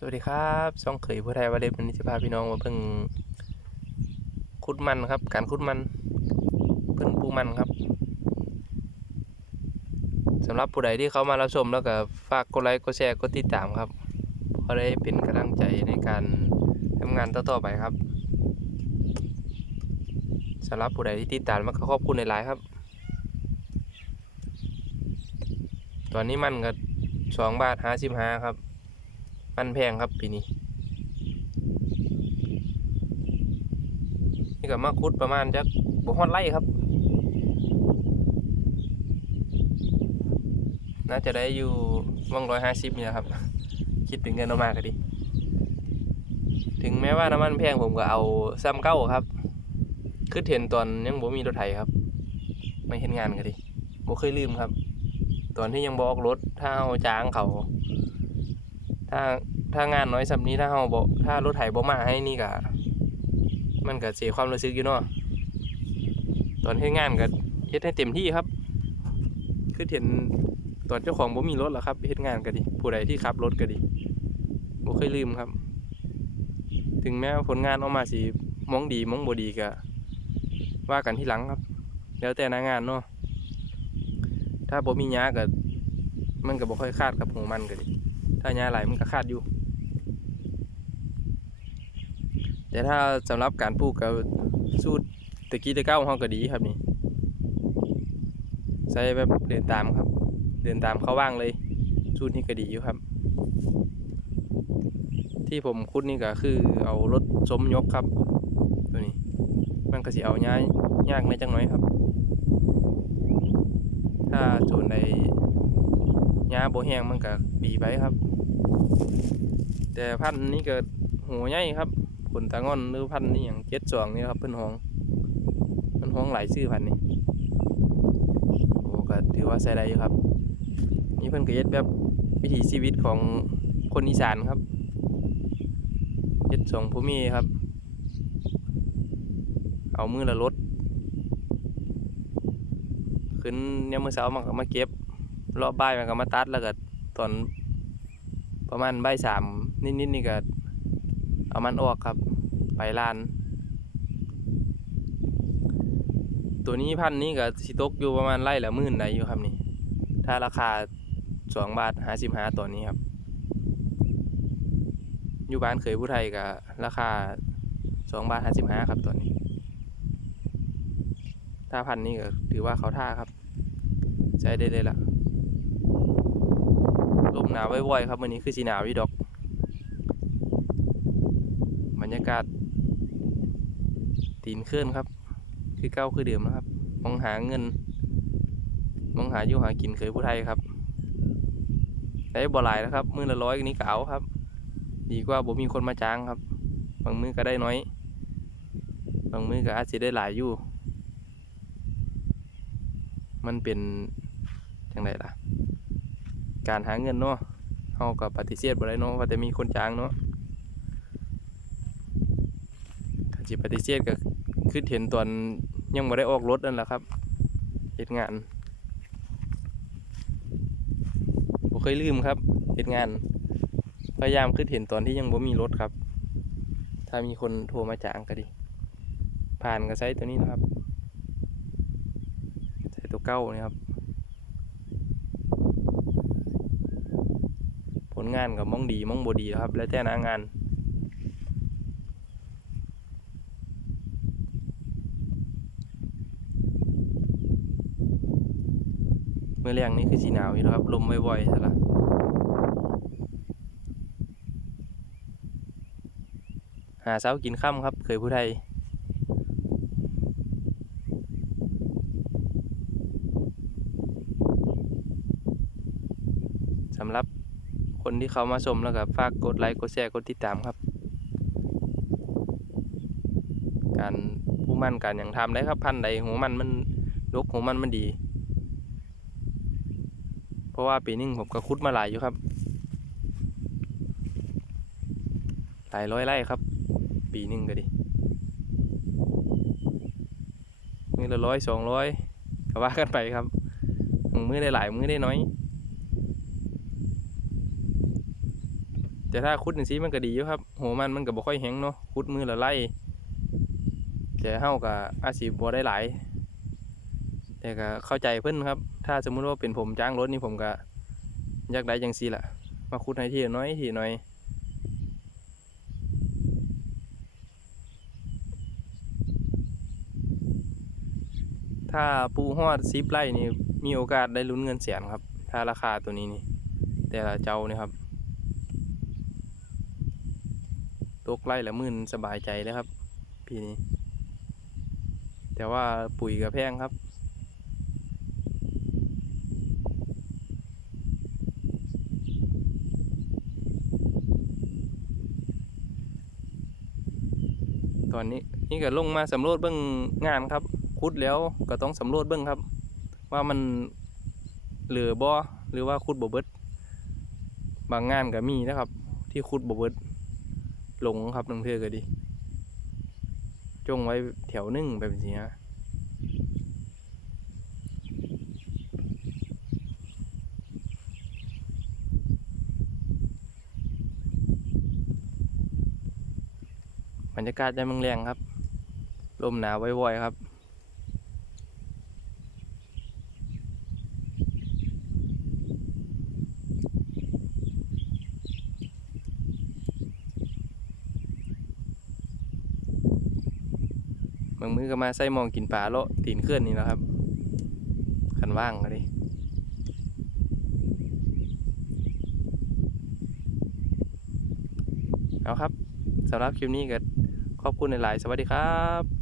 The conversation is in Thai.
สวัสดีครับช่องเขยผู้ไทยวาเล็บวันนี้จะพาพี่น้องมาเพิ่งคุดมันครับ การคุดมัน เพิ่นปลูกมันครับสำหรับผู้ใดที่เขามารับชมแล้วก็ฝากกดไลค์กดแชร์กดติดตามครับเพราะได้เป็นกำลังใจในการทำงานต่อๆไปครับสำหรับผู้ใดที่ติดตามมาขอบคุณในไลน์ครับ ตอนนี้มันก็สองบาทห้าสิบห้าครับ มันแพงครับปีนี้ นี่ก็มาคุดประมาณจักบ่ฮอดไร่ครับ น่าจะได้อยู่ว่องร้อยห้าสิบเนี่แหละครับ คิดเป็นเงินออกมาก็ดี ถึงแม้ว่าน้ำมันแพงผมก็เอาซ้ำเก้าครับคือเห็นตอนยังบ่มีรถไถครับ ไม่เห็นงานก็ดีบ่เคยลืมครับ ตอนที่ยังบอกรถถ้าเอาจ้างเขา ถ้าถ้างานน้อยสำนี้ถ้าเฮาบ่ถ้ารถไถบ่มาให้นี่ก็มันก็เสียความรู้สึกอยู่เนาะตอนเฮ็ดงานก็เฮ็ดให้เต็มที่ครับ คือเห็นตอนเจ้าของบ่มีรถแล้วครับเฮ็ดงานก็ดีผู้ใดที่ขับรถก็ดีบ่เคยลืมครับ ถึงแม้ว่าผลงานออกมาสิมองดีมองบ่ดีก็ว่ากันที่หลังครับ แล้วแต่หน้างานเนาะถ้าบ่มีหญ้าก็มันก็บ่ค่อยคาดกับหูมันก็ดี ถ้าหญ้าไหลมันก็ขาดอยู่ แต่ถ้าสำหรับการปลูกกับสูตรตะกี้ตะเก้าของเราก็ดีครับนี่ใส่แบบเดินตามครับ เดินตามเขาว่างเลยสูตรนี้ก็ดีอยู่ครับ ที่ผมคุดนี่ก็คือเอารถสมยกครับตัวนี้ มันก็สิเอาย้ายยากในอยจังหน่อยครับ ถ้าโจนในหญ้าบ่แห้งมันก็ดีไปครับ แต่พันธุ์นี้เก็หัวใหญ่ครับผลตางอนหรือพันธุ์นี้อย่างเจ็ดสองนี่ครับเพิ่นห้องเพิ่นห้องหลายชื่อพันธุ์นี้โอ้ก็ถือว่าใช้ได้อยู่ครับ นี่เพิ่นก็เฮ็ดแบบวิถีชีวิตของคนอีสานครับเฮ็ดสองภูมิครับ เอามือละรถขึ้นเนี่ยมือเช้ามาก็มาเก็บรอบบ่ายมันก็มาตัดแล้วก็ตอน ประมาณใบสามนิดๆนี่ก็เอามันออกครับ ไปลาน ตัวนี้พันธุ์นี้ก็สิตกอยู่ประมาณไร่ละหมื่นได้อยู่ครับนี่ ถ้าราคาสองบาทห้าสิบห้าตัวนี้ครับอยู่บ้านเคยผู้ไทยก็ราคาสองบาทห้าสิบห้าครับตัวนี้ ถ้าพันธุ์นี้ก็ถือว่าเขาท่าครับ ใช้ได้เลยล่ะ ลมหนาวบ่อยๆครับวันนี้คือสีหนาวอยู่ดอก บรรยากาศตีนเคลื่อนครับ คือเก้าคือเดิมนะครับ มองหาเงิน มองหาอยู่หากินเคยผู้ไทยครับได้บ่หลายนะครับ มือละร้อยนี้ก็เอาครับ ดีกว่าบ่มีคนมาจ้างครับ บางมือก็ได้น้อย บางมือก็อาจจะได้หลายอยู่ มันเป็นจังไดล่ะ การหาเงินเนาะเฮาก็ปฏิเสธบ่ได้เนาะว่าแต่มีคนจ้างเนาะถ้าสิปฏิเสธก็คือเห็นตอนยังบ่ได้ออกรถนั่นแหละครับเฮ็ดงานบ่เคยลืมครับเฮ็ดงาน พยายามคือเห็นตอนที่ยังบ่มีรถครับ ถ้ามีคนโทรมาจ้างก็ดี ผ่านก็ใช้ตัวนี้นะครับ ใช้ตัวเก้านี่ครับ ลงานกับมองดีมองบดีครับ แล้วแต่หน้างานเมื่อแรงนี่คือสีหนาวอยู่ครับ ลมบ่อยๆใช่ละหาเช้ากินค่ำครับ เคยผู้ไทยสำหรับ คนที่เขามาชมแล้วก็ฝากกดไลค์กดแชร์กดติดตามครับ การผู้มั่นการอย่างทำได้ครับพันใดหัวมันมันลกหัวมันมันดี เพราะว่าปีนึงผมก็คุดมาหลายอยู่ครับหลายร้อยไร่ครับ ปีหนึงก็ดีมือละร้อยสองร้อยก็ว่ากันไปครับบางมือได้หลายมือได้น้อย แต่ถ้าคุดจังซี่มันก็ดีอยู่ครับหัวมันมันก็บ่ค่อยแห้งเนาะคุดมือละไล่แต่เฮาก็อาจสิบ่ได้หลาย แต่ก็เข้าใจเพิ่นครับ ถ้าสมมุติว่าเป็นผมจ้างรถนี่ผมก็อยากได้จังซี่ล่ะ มาคุดให้ทีละน้อยทีละน้อยถ้าปูฮอดซิปไร่นี่มีโอกาสได้ลุ้นเงินแสนครับ ถ้าราคาตัวนี้นี่ แต่ละเจ้านี่ครับ ตกไร่ละหมื่นสบายใจเลยครับ ปีนี้ แต่ว่าปุ๋ยก็แพงครับ ตอนนี้นี่ก็ลงมาสำรวจเบื้องงานครับ คุดแล้วก็ต้องสำรวจเบื้องครับ ว่ามันเหลือบ่หรือว่าคุดบ่เบิดบางงานก็มีนะครับ ที่คุดบ่เบิด หลงครับนึงเทือก็ดีจงไว้แถวหนึ่งแบบนี้นะบรรยากาศได้มึงแรงครับ ลมหนาวบ่อยๆครับางมือก็มาใส่มองกินปลาเลาะตีนเคลื่อนนี่แล้วครับคันว่างก็ดิเอาครับสำหรับคลิปนี้ก็ขอบคุณหลายๆสวัสดีครับ